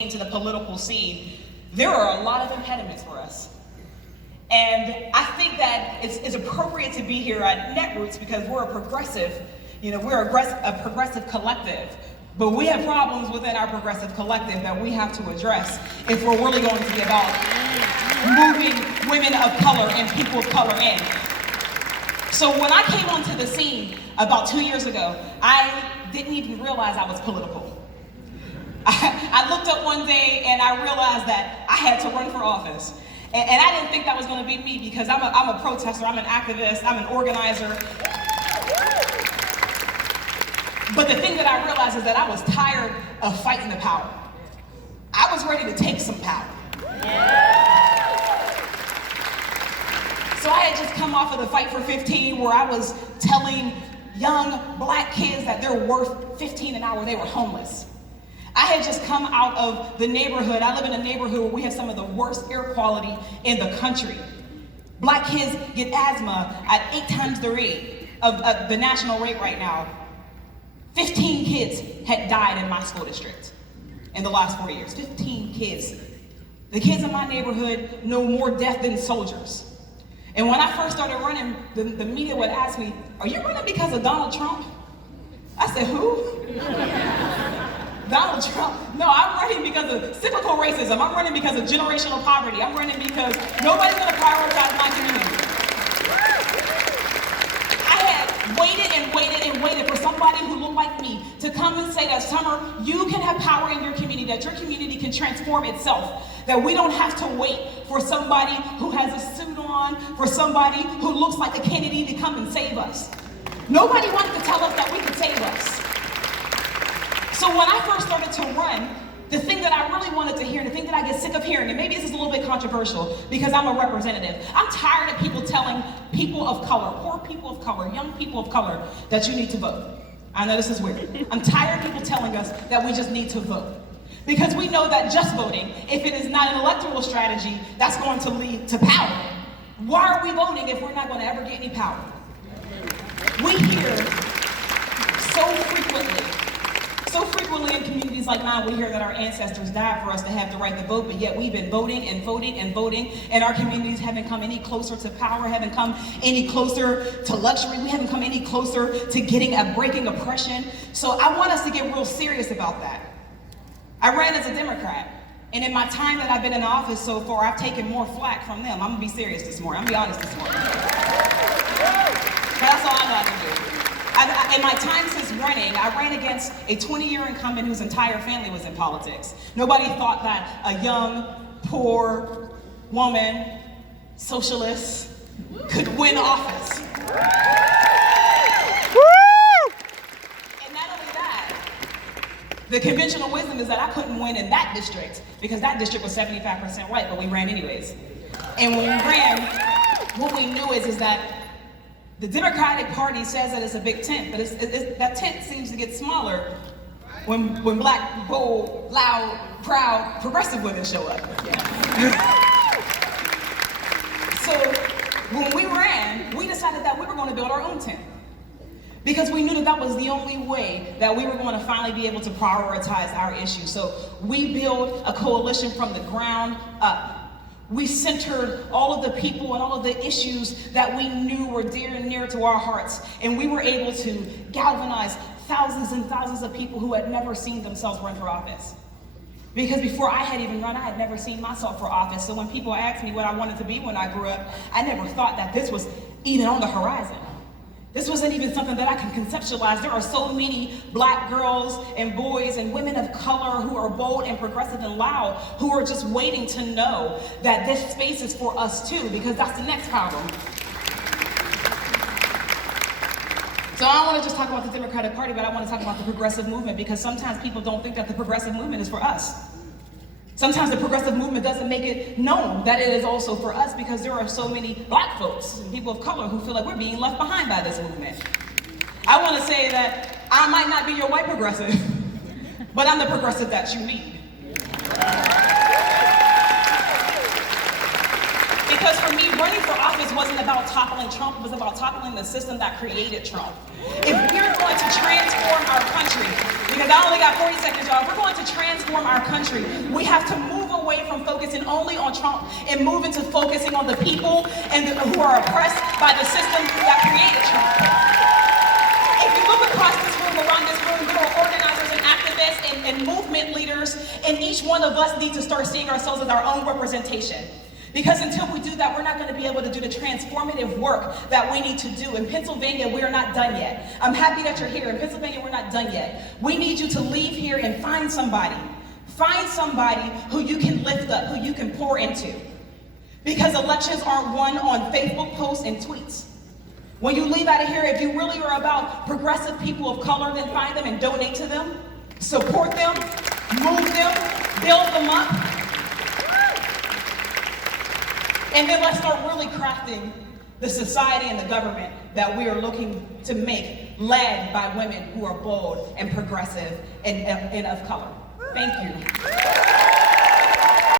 into the political scene, there are a lot of impediments for us. And I think that it's appropriate to be here at Netroots because we're a progressive, we're a progressive collective. But we have problems within our progressive collective that we have to address if we're really going to be about moving women of color and people of color in. So when I came onto the scene about 2 years ago, I didn't even realize I was political. I looked up one day and I realized that I had to run for office. And I didn't think that was going to be me because I'm a protester, I'm an activist, I'm an organizer. But the thing that I realized is that I was tired of fighting the power. I was ready to take some power. So I had just come off of the Fight for 15 where I was telling young black kids that they're worth 15 an hour, they were homeless. I had just come out of the neighborhood. I live in a neighborhood where we have some of the worst air quality in the country. Black kids get asthma at 8 times the rate of the national rate right now. 15 kids had died in my school district in the last 4 years. 15 kids. The kids in my neighborhood know more death than soldiers. And when I first started running, the media would ask me, "Are you running because of Donald Trump?" I said, "Who?" Donald Trump. No, I'm running because of cyclical racism. I'm running because of generational poverty. I'm running because nobody's going to prioritize my community. I had waited and waited and waited for somebody who looked like me to come and say that, Summer, you can have power in your community, that your community can transform itself, that we don't have to wait for somebody who has a suit on, for somebody who looks like a Kennedy to come and save us. Nobody wanted to tell us that we could save us. So when I first started to run, the thing that I really wanted to hear, the thing that I get sick of hearing, and maybe this is a little bit controversial because I'm a representative, I'm tired of people telling people of color, poor people of color, young people of color, that you need to vote. I know this is weird. I'm tired of people telling us that we just need to vote. Because we know that just voting, if it is not an electoral strategy, that's going to lead to power. Why are we voting if we're not going to ever get any power? We hear so frequently in communities like mine, we hear that our ancestors died for us to have the right to vote, but yet we've been voting and voting and voting, and our communities haven't come any closer to power, haven't come any closer to luxury, we haven't come any closer to breaking oppression. So I want us to get real serious about that. I ran as a Democrat, and in my time that I've been in office so far, I've taken more flack from them. I'm gonna be serious this morning, I'm gonna be honest this morning. But that's all I know I can do. In my time since running, I ran against a 20-year incumbent whose entire family was in politics. Nobody thought that a young, poor woman, socialist, could win office. And not only that, the conventional wisdom is that I couldn't win in that district because that district was 75% white, but we ran anyways. And when we ran, what we knew is that the Democratic Party says that it's a big tent, but that tent seems to get smaller when black, bold, loud, proud, progressive women show up. So when we ran, we decided that we were going to build our own tent because we knew that that was the only way that we were going to finally be able to prioritize our issues. So we built a coalition from the ground up. We centered all of the people and all of the issues that we knew were dear and near to our hearts. And we were able to galvanize thousands and thousands of people who had never seen themselves run for office. Because before I had even run, I had never seen myself for office. So when people asked me what I wanted to be when I grew up, I never thought that this was even on the horizon. This wasn't even something that I can conceptualize. There are so many black girls and boys and women of color who are bold and progressive and loud who are just waiting to know that this space is for us too, because that's the next problem. So I don't want to just talk about the Democratic Party, but I want to talk about the progressive movement because sometimes people don't think that the progressive movement is for us. Sometimes the progressive movement doesn't make it known that it is also for us because there are so many black folks and people of color who feel like we're being left behind by this movement. I want to say that I might not be your white progressive, but I'm the progressive that you need. Because for me, running for office wasn't about toppling Trump, it was about toppling the system that created Trump. If we're going to transform our country, we Because I only got 40 seconds, y'all. If we're going to transform our country, we have to move away from focusing only on Trump and move into focusing on the people who are oppressed by the system that created Trump. If you look across this room, around this room, there are organizers and activists and movement leaders, and each one of us needs to start seeing ourselves as our own representation. Because until we do that, we're not going to be able to do the transformative work that we need to do. In Pennsylvania, we are not done yet. I'm happy that you're here. In Pennsylvania, we're not done yet. We need you to leave here and find somebody. Find somebody who you can lift up, who you can pour into. Because elections aren't won on Facebook posts and tweets. When you leave out of here, if you really are about progressive people of color, then find them and donate to them. Support them, move them, build them up. And then let's start really crafting the society and the government that we are looking to make, led by women who are bold and progressive and of color. Thank you.